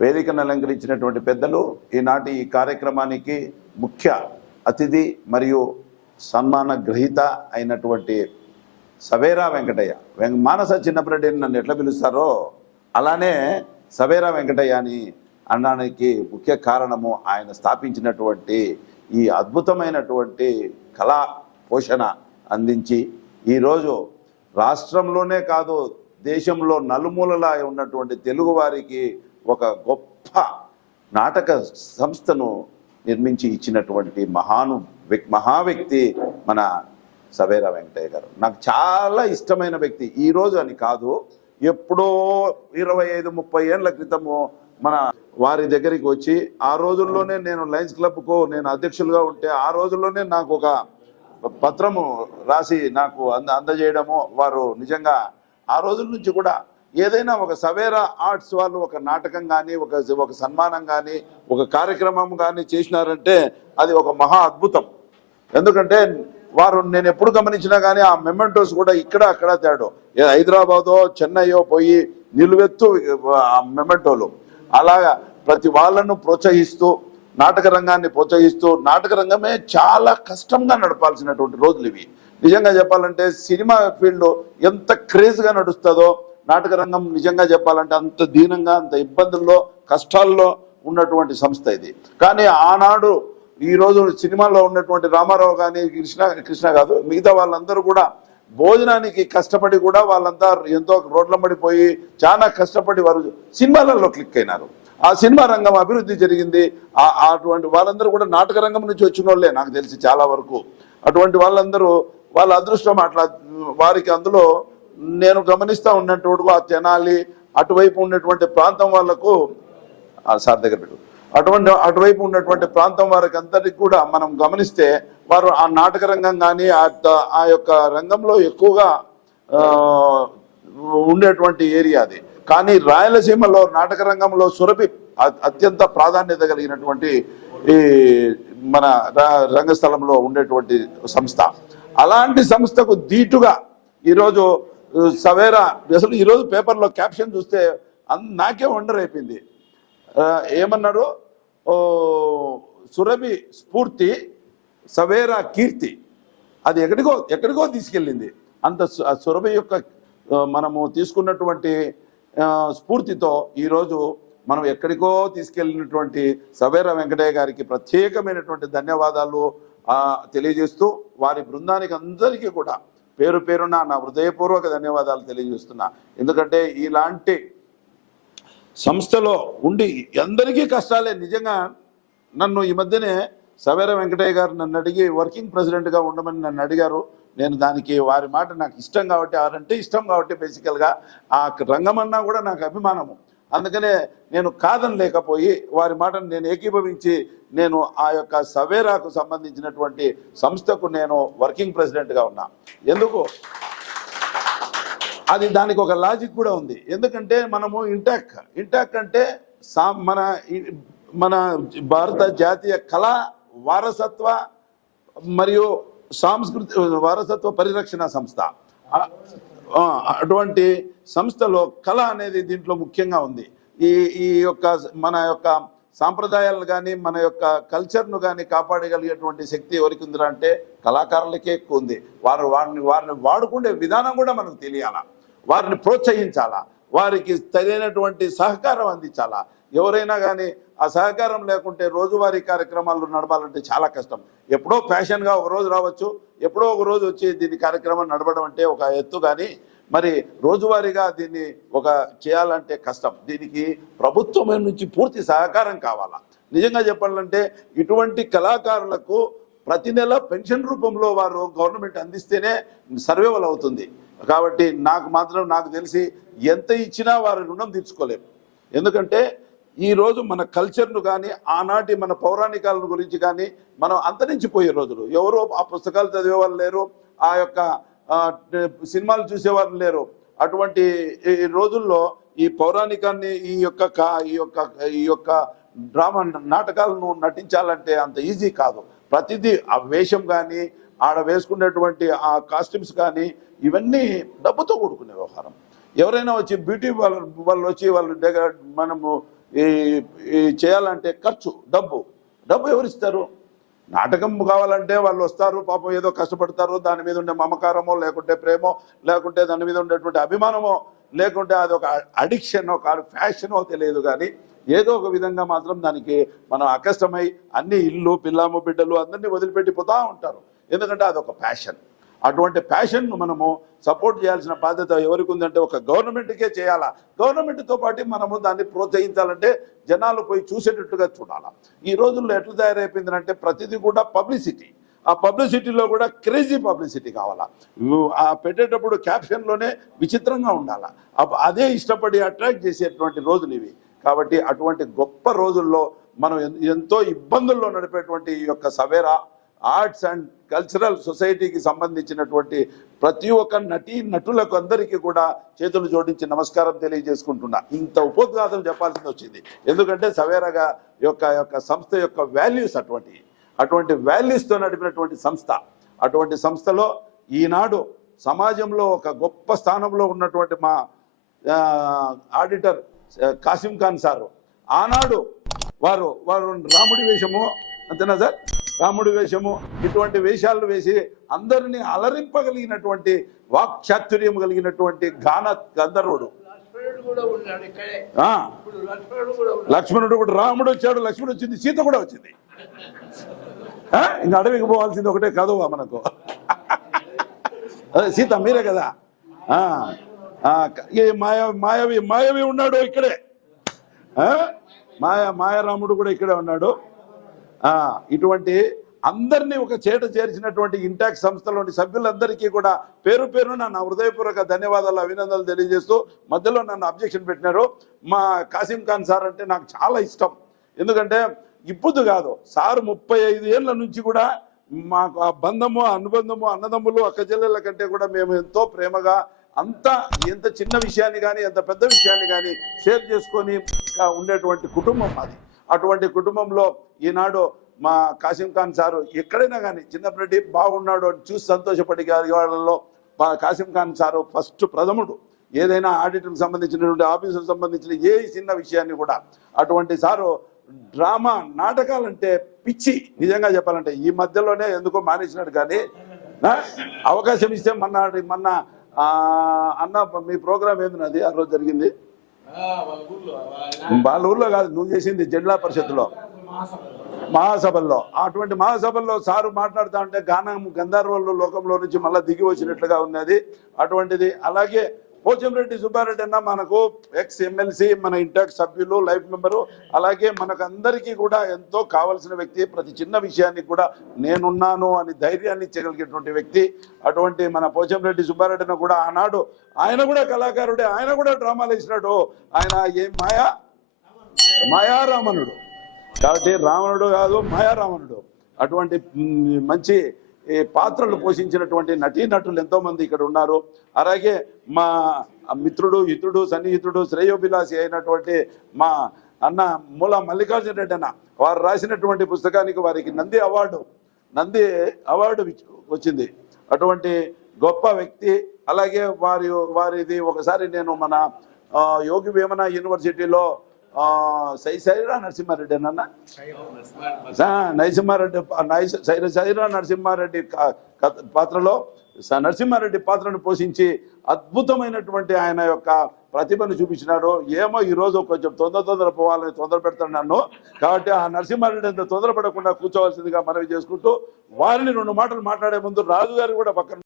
వేదికను అలంకరించినటువంటి పెద్దలు, ఈనాటి ఈ కార్యక్రమానికి ముఖ్య అతిథి మరియు సన్మాన గ్రహీత అయినటువంటి సవేరా వెంకటయ్య, మానస చిన్నప్పరెడ్డిని నన్ను ఎట్లా పిలుస్తారో అలానే సవేరా వెంకటయ్య అని అనడానికి ముఖ్య కారణము ఆయన స్థాపించినటువంటి ఈ అద్భుతమైనటువంటి కళా పోషణ అందించి ఈరోజు రాష్ట్రంలోనే కాదు దేశంలో నలుమూలలా ఉన్నటువంటి తెలుగు వారికి ఒక గొప్ప నాటక సంస్థను నిర్మించి ఇచ్చినటువంటి మహా వ్యక్తి మన సవేరా వెంకటయ్య గారు. నాకు చాలా ఇష్టమైన వ్యక్తి. ఈరోజు అని కాదు, ఎప్పుడో 25-30 ఏళ్ల క్రితము మన వారి దగ్గరికి వచ్చి ఆ రోజుల్లోనే నేను లయన్స్ క్లబ్కు నేను అధ్యక్షులుగా ఉంటే ఆ రోజుల్లోనే నాకు ఒక పత్రము రాసి నాకు అందజేయడము, వారు నిజంగా ఆ రోజుల నుంచి కూడా ఏదైనా ఒక సవేరా ఆర్ట్స్ వాళ్ళు ఒక నాటకం కానీ ఒక సన్మానం కానీ ఒక కార్యక్రమం కానీ చేసినారంటే అది ఒక మహా అద్భుతం. ఎందుకంటే వారు నేను ఎప్పుడు గమనించినా కానీ ఆ మెమెంటోస్ కూడా ఇక్కడ అక్కడ తేడు, హైదరాబాదో చెన్నైయో పోయి నిలువెత్తు ఆ మెమెంటోలు అలాగా ప్రతి వాళ్ళను ప్రోత్సహిస్తూ నాటక రంగాన్ని ప్రోత్సహిస్తూ నాటక రంగమే చాలా కష్టంగా నడపాల్సినటువంటి రోజులు ఇవి. నిజంగా చెప్పాలంటే సినిమా ఫీల్డ్ ఎంత క్రేజ్గా నడుస్తుందో నాటక రంగం నిజంగా చెప్పాలంటే అంత దీనంగా అంత ఇబ్బందుల్లో కష్టాల్లో ఉన్నటువంటి సంస్థ ఇది. కానీ ఆనాడు ఈరోజు సినిమాలో ఉన్నటువంటి రామారావు కానీ కృష్ణ కాదు మిగతా వాళ్ళందరూ కూడా భోజనానికి కష్టపడి కూడా వాళ్ళంతా ఎంతో రోడ్ల పడిపోయి చాలా కష్టపడి వారు సినిమాలలో క్లిక్ అయినారు. ఆ సినిమా రంగం అభివృద్ధి జరిగింది. అటువంటి వాళ్ళందరూ కూడా నాటక రంగం నుంచి వచ్చిన వాళ్ళే నాకు తెలిసి చాలా వరకు. అటువంటి వాళ్ళందరూ వాళ్ళ అదృష్టం అట్లా వారికి అందులో నేను గమనిస్తూ ఉన్నట్టు ఆ తెనాలి అటువైపు ఉన్నటువంటి ప్రాంతం వాళ్ళకు సార్ దగ్గర పెట్టు అటువైపు ఉన్నటువంటి ప్రాంతం వారికి అందరికి కూడా మనం గమనిస్తే వారు ఆ నాటక రంగం కానీ ఆ యొక్క రంగంలో ఎక్కువగా ఉండేటువంటి ఏరియా అది. కానీ రాయలసీమలో నాటక రంగంలో సురభి అత్యంత ప్రాధాన్యత కలిగినటువంటి ఈ మన రంగస్థలంలో ఉండేటువంటి సంస్థ. అలాంటి సంస్థకు ధీటుగా ఈరోజు సవేరా, అసలు ఈరోజు పేపర్లో క్యాప్షన్ చూస్తే నాకే వండర్ అయిపోయింది. ఏమన్నాడు, సురభి స్ఫూర్తి సవేరా కీర్తి. అది ఎక్కడికో తీసుకెళ్ళింది. అంత సురభి యొక్క మనము తీసుకున్నటువంటి స్ఫూర్తితో ఈరోజు మనం ఎక్కడికో తీసుకెళ్ళినటువంటి సవేరా వెంకటయ్య గారికి ప్రత్యేకమైనటువంటి ధన్యవాదాలు తెలియజేస్తూ వారి బృందానికి అందరికీ కూడా పేరు పేరున నా హృదయపూర్వక ధన్యవాదాలు తెలియజేస్తున్నా. ఎందుకంటే ఇలాంటి సంస్థలో ఉండి అందరికీ కష్టాలే. నిజంగా నన్ను ఈ మధ్యనే సవేరా వెంకటయ్య గారు నన్ను అడిగి వర్కింగ్ ప్రెసిడెంట్గా ఉండమని నన్ను అడిగారు. నేను దానికి వారి మాట నాకు ఇష్టం కాబట్టి, వారంటే ఇష్టం కాబట్టి బేసికల్గా ఆ రంగమన్నా కూడా నాకు అభిమానము. అందుకనే నేను కాదని లేకపోయి వారి మాటను నేను ఏకీభవించి నేను ఆ యొక్క సవేరాకు సంబంధించినటువంటి సంస్థకు నేను వర్కింగ్ ప్రెసిడెంట్గా ఉన్నా. ఎందుకు అది దానికి ఒక లాజిక్ కూడా ఉంది. ఎందుకంటే మనము ఇంటాక్ అంటే మన భారత జాతీయ కళా వారసత్వ మరియు వారసత్వ పరిరక్షణ సంస్థ. అటువంటి సంస్థలో కళ అనేది దీంట్లో ముఖ్యంగా ఉంది. ఈ యొక్క మన యొక్క సాంప్రదాయాలను కానీ మన యొక్క కల్చర్ను కానీ కాపాడగలిగేటువంటి శక్తి ఎవరికి ఉందిరా అంటే కళాకారులకే ఎక్కువ ఉంది. వారిని వాడుకునే విధానం కూడా మనకు తెలియాలా, వారిని ప్రోత్సహించాలా, వారికి సరైనటువంటి సహకారం అందించాలా. ఎవరైనా కానీ ఆ సహకారం లేకుంటే రోజువారీ కార్యక్రమాలు నడపాలంటే చాలా కష్టం. ఎప్పుడో ఫ్యాషన్గా ఒక రోజు రావచ్చు, ఎప్పుడో ఒక రోజు వచ్చి దీని కార్యక్రమం నడపడం అంటే ఒక ఎత్తు. కానీ మరి రోజువారీగా దీన్ని ఒక చేయాలంటే కష్టం. దీనికి ప్రభుత్వం నుంచి పూర్తి సహకారం కావాలా. నిజంగా చెప్పాలంటే ఇటువంటి కళాకారులకు ప్రతి నెల పెన్షన్ రూపంలో వారు గవర్నమెంట్ అందిస్తేనే సర్వైవల్ అవుతుంది. కాబట్టి నాకు తెలిసి ఎంత ఇచ్చినా వారి రుణం తీర్చుకోలేము. ఎందుకంటే ఈరోజు మన కల్చర్ను కానీ ఆనాటి మన పౌరాణికాలను గురించి కానీ మనం అంతరించిపోయే రోజులు. ఎవరో ఆ పుస్తకాలు చదివేవాళ్ళు లేరు, ఆ యొక్క సినిమాలు చూసేవారు లేరు. అటువంటి రోజుల్లో ఈ పౌరాణికాన్ని ఈ యొక్క డ్రామా నాటకాలను నటించాలంటే అంత ఈజీ కాదు. ప్రతిదీ ఆ వేషం కానీ ఆడ వేసుకునేటువంటి ఆ కాస్ట్యూమ్స్ కానీ ఇవన్నీ డబ్బుతో కూడుకునే వ్యవహారం. ఎవరైనా వచ్చి బ్యూటీ వాళ్ళు వచ్చి వాళ్ళ దగ్గర మనము ఈ ఈ చేయాలంటే ఖర్చు, డబ్బు ఎవరిస్తారు? నాటకం కావాలంటే వాళ్ళు వస్తారు, పాపం ఏదో కష్టపడతారు, దాని మీద ఉండే మమకారమో లేకుంటే ప్రేమో లేకుంటే దాని మీద ఉండేటువంటి అభిమానమో లేకుంటే అది ఒక అడిక్షనో కాదు ఫ్యాషనో తెలియదు, కానీ ఏదో ఒక విధంగా మాత్రం దానికి మనం అకష్టమై అన్ని ఇల్లు పిల్లము బిడ్డలు అందరినీ వదిలిపెట్టిపోతూ ఉంటారు. ఎందుకంటే అదొక ప్యాషన్. అటువంటి ప్యాషన్ను మనము సపోర్ట్ చేయాల్సిన బాధ్యత ఎవరికి ఉందంటే ఒక గవర్నమెంట్కే చేయాలా. గవర్నమెంట్తో పాటు మనము దాన్ని ప్రోత్సహించాలంటే జనాలు పోయి చూసేటట్టుగా చూడాలా. ఈ రోజుల్లో ఎట్లా తయారైపోయిందంటే ప్రతిదీ కూడా పబ్లిసిటీ. ఆ పబ్లిసిటీలో కూడా క్రేజీ పబ్లిసిటీ కావాలా. ఆ పెట్టేటప్పుడు క్యాప్షన్లోనే విచిత్రంగా ఉండాలా. అదే ఇష్టపడి అట్రాక్ట్ చేసేటువంటి రోజులు ఇవి. కాబట్టి అటువంటి గొప్ప రోజుల్లో మనం ఎంతో ఇబ్బందుల్లో నడిపేటువంటి ఈ యొక్క సవేరా ఆర్ట్స్ అండ్ కల్చరల్ సొసైటీకి సంబంధించినటువంటి ప్రతి ఒక్క నటులకు అందరికీ కూడా చేతులు జోడించి నమస్కారం తెలియజేసుకుంటున్నా. ఇంత ఉపోద్ఘాతం చెప్పాల్సింది వచ్చింది, ఎందుకంటే సవేరాగా యొక్క సంస్థ యొక్క వాల్యూస్ అటువంటి వాల్యూస్తో నడిపినటువంటి సంస్థ. అటువంటి సంస్థలో ఈనాడు సమాజంలో ఒక గొప్ప స్థానంలో ఉన్నటువంటి మా ఆడిటర్ కాసిం ఖాన్ సారు ఆనాడు వారు రాముడి వేషము, అంతేనా సార్, రాముడి వేషము ఇటువంటి వేషాలు వేసి అందరినీ అలరింపగలిగినటువంటి వాక్చాతుర్యం కలిగినటువంటి గాన గంధర్వుడు. లక్ష్మణుడు కూడా, రాముడు వచ్చాడు, లక్ష్మణుడు వచ్చింది, సీత కూడా వచ్చింది. ఇంకా అడవికి పోవాల్సింది ఒకటే కదవా మనకు. అదే సీత మీరే కదా. మాయవి ఉన్నాడు ఇక్కడే, మాయారాముడు కూడా ఇక్కడే ఉన్నాడు. ఇటువంటి అందరినీ ఒక చేట చేర్చినటువంటి ఇంటాక్ట్ సంస్థలోని సభ్యులందరికీ కూడా పేరు పేరున నా హృదయపూర్వక ధన్యవాదాలు, అభినందనలు తెలియజేస్తూ మధ్యలో నన్ను అబ్జెక్షన్ పెట్టినారు. మా కాసిం ఖాన్ సార్ అంటే నాకు చాలా ఇష్టం. ఎందుకంటే ఇప్పుడు కాదు, సార్ 35 ఏళ్ళ నుంచి కూడా మాకు ఆ బంధము, అనుబంధము, అన్నదమ్ములు, అక్కచెల్లెళ్ళ కంటే కూడా మేము ఎంతో ప్రేమగా ఎంత చిన్న విషయాన్ని కానీ ఎంత పెద్ద విషయాన్ని కానీ షేర్ చేసుకొని ఉండేటువంటి కుటుంబం అది. అటువంటి కుటుంబంలో ఈనాడు మా కాసిం ఖాన్ సారు ఎక్కడైనా కానీ చిన్నప్పటి బాగున్నాడు అని చూసి సంతోషపడి వాళ్ళలో మా కాసిం ఖాన్ సారు ప్రథముడు. ఏదైనా ఆడిటర్కి సంబంధించినటువంటి ఆఫీసుకు సంబంధించిన ఏ చిన్న విషయాన్ని కూడా అటువంటి సారు డ్రామా నాటకాలంటే పిచ్చి. నిజంగా చెప్పాలంటే ఈ మధ్యలోనే ఎందుకో మానేసినాడు, కానీ అవకాశం ఇస్తే మొన్న అన్న మీ ప్రోగ్రామ్ ఏంది ఆ రోజు జరిగింది వాళ్ళ ఊర్లో కాదు, నువ్వు చేసింది జిల్లా పరిషత్లో మహాసభల్లో. అటువంటి మహాసభల్లో సారు మాట్లాడుతూ ఉంటే గంధర్వుల లోకంలో నుంచి మళ్ళీ దిగి వచ్చినట్లుగా ఉన్నది అటువంటిది. అలాగే పోచంరెడ్డి సుబ్బారెడ్డి అన్న మనకు ఎక్స్ ఎమ్మెల్సీ, మన ఇంటాక్ట్ సభ్యులు, లైఫ్ మెంబరు, అలాగే మనకు అందరికీ కూడా ఎంతో కావాల్సిన వ్యక్తి. ప్రతి చిన్న విషయానికి కూడా నేనున్నాను అని ధైర్యాన్ని ఇచ్చగలిగేటువంటి వ్యక్తి. అటువంటి మన పోచంరెడ్డి సుబ్బారెడ్డి అన్న కూడా ఆనాడు ఆయన కూడా కళాకారుడే, ఆయన కూడా డ్రామాలు వేసినాడు. ఆయన ఏం మాయారామణుడు కాబట్టి రావణుడు కాదు, మాయారామణుడు. అటువంటి మంచి పాత్రలు పోషించినటువంటి నటీనటులు ఎంతోమంది ఇక్కడ ఉన్నారు. అలాగే మా మిత్రుడు, హితుడు, సన్నిహితుడు, శ్రేయోభిలాషి అయినటువంటి మా అన్న మూల మల్లికార్జున రెడ్డి అన్న, వారు రాసినటువంటి పుస్తకానికి వారికి నంది అవార్డు వచ్చింది. అటువంటి గొప్ప వ్యక్తి. అలాగే వారిది ఒకసారి నేను మన యోగి వేమన యూనివర్సిటీలో సైరా నరసింహారెడ్డి అన్న సైరా నరసింహారెడ్డి పాత్రలో నరసింహారెడ్డి పాత్రను పోషించి అద్భుతమైనటువంటి ఆయన యొక్క ప్రతిభను చూపించినాడు. ఏమో ఈరోజు కొంచెం తొందర పోవాలని తొందర పెడతాను నన్ను, కాబట్టి ఆ నరసింహారెడ్డి అంత తొందరపడకుండా కూర్చోవలసిందిగా మనవి చేసుకుంటూ వారిని 2 మాటలు మాట్లాడే ముందు రాజు గారు కూడా పక్కన